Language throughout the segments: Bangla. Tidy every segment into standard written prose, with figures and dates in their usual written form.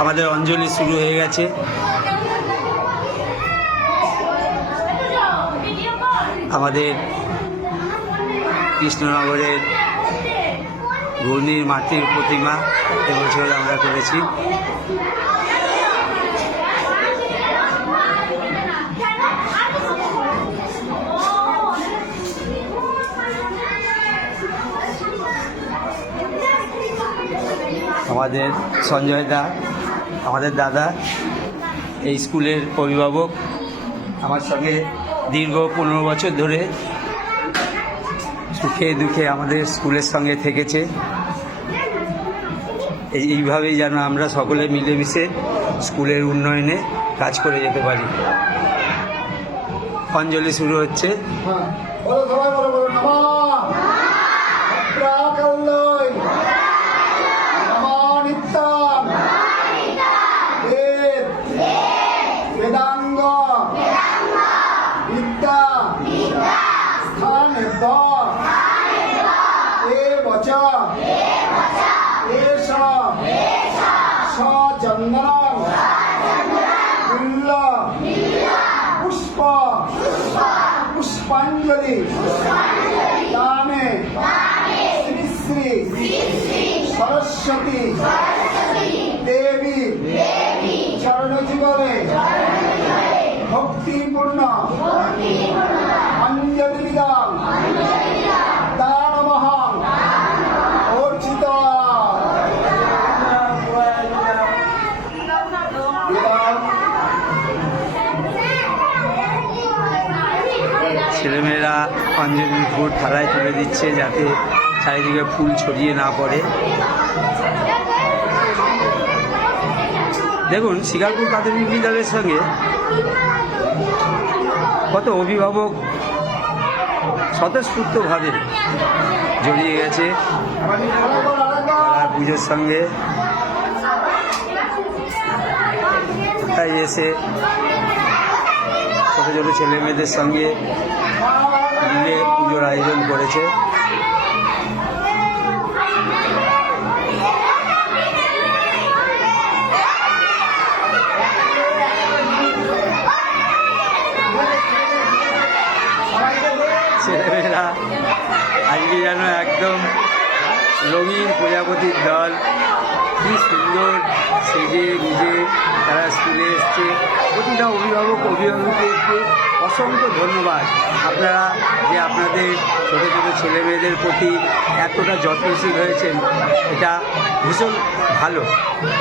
আমাদের অঞ্জলি শুরু হয়ে গেছে। আমাদের কৃষ্ণনগরের ঘূর্ণির মাতৃর প্রতিমা এবছর আমরা করেছি। আমাদের সঞ্জয় দা, আমাদের দাদা, এই স্কুলের অভিভাবক, আমার সঙ্গে দীর্ঘ 15 বছর ধরে সুখে দুঃখে আমাদের স্কুলের সঙ্গে থেকেছে। এইভাবেই যেন আমরা সকলে মিলেমিশে স্কুলের উন্নয়নে কাজ করে যেতে পারি। অঞ্জলি শুরু হচ্ছে। पुष्पांजलि दाने श्री श्री सरस्वती देवी चरण जुगले भक्तिपूर्ण अंजलि विदान दान महान अर्चिता ছেলেমেয়েরা অঞ্জলি ফুল থালায় তুলে দিচ্ছে যাতে চারিদিকে ফুল ছড়িয়ে না পড়ে। দেখুন, শিকারপুর প্রাথমিক বিদ্যালয়ের সঙ্গে কত অভিভাবক স্বতঃস্ফূর্তভাবে জড়িয়ে গেছে আর পুজোর সঙ্গে। তাই এসে ছোটো ছোটো ছেলে মেয়েদের সঙ্গে মিলে পুজোর আয়োজন করেছে। ছেলেমেয়েরা আজকে যেন একদম রঙিন প্রজাপতির দল, কি সুন্দর সেজে গুজে তারা স্কুলে এসছে। প্রতিটা অভিভাবক অভিভাবকদেরকে অসংখ্য ধন্যবাদ। আপনারা যে আপনাদের ছোটো ছোটো ছেলে মেয়েদের প্রতি এতটা যত্নশীল হয়েছেন, এটা ভীষণ ভালো।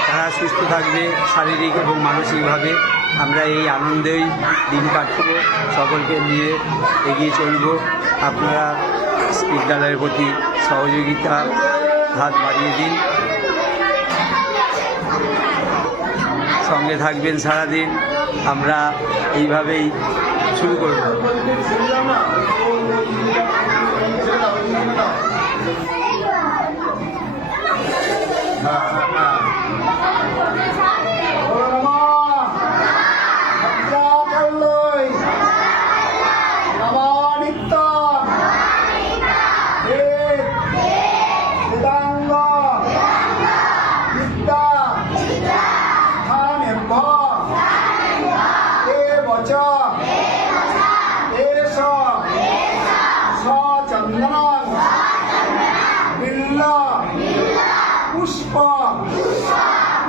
তারা সুস্থ থাকবে শারীরিক এবং মানসিকভাবে। আমরা এই আনন্দেই দিন কাটব, সকলকে নিয়ে এগিয়ে চলব। আপনারা বিদ্যালয়ের প্রতি সহযোগিতা হাত বাড়িয়ে দিন, সঙ্গে থাকবেন সারাদিন। আমরা এইভাবেই শুরু করব।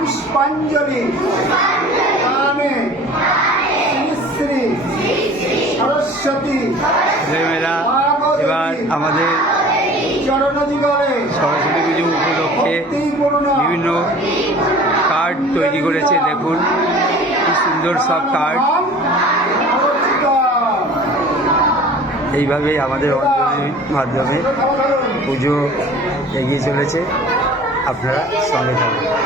पुष्पांजलि दाने श्री श्री सरस्वती। ছেলেমেয়েরা এবার আমাদের সরস্বতী পুজো উপলক্ষে বিভিন্ন কার্ড তৈরি করেছে। দেখুন কি সুন্দর সব কার্ড। এইভাবেই আমাদের অঞ্জলির মাধ্যমে পুজো এগিয়ে চলেছে। আপনারা সঙ্গে থাকুন।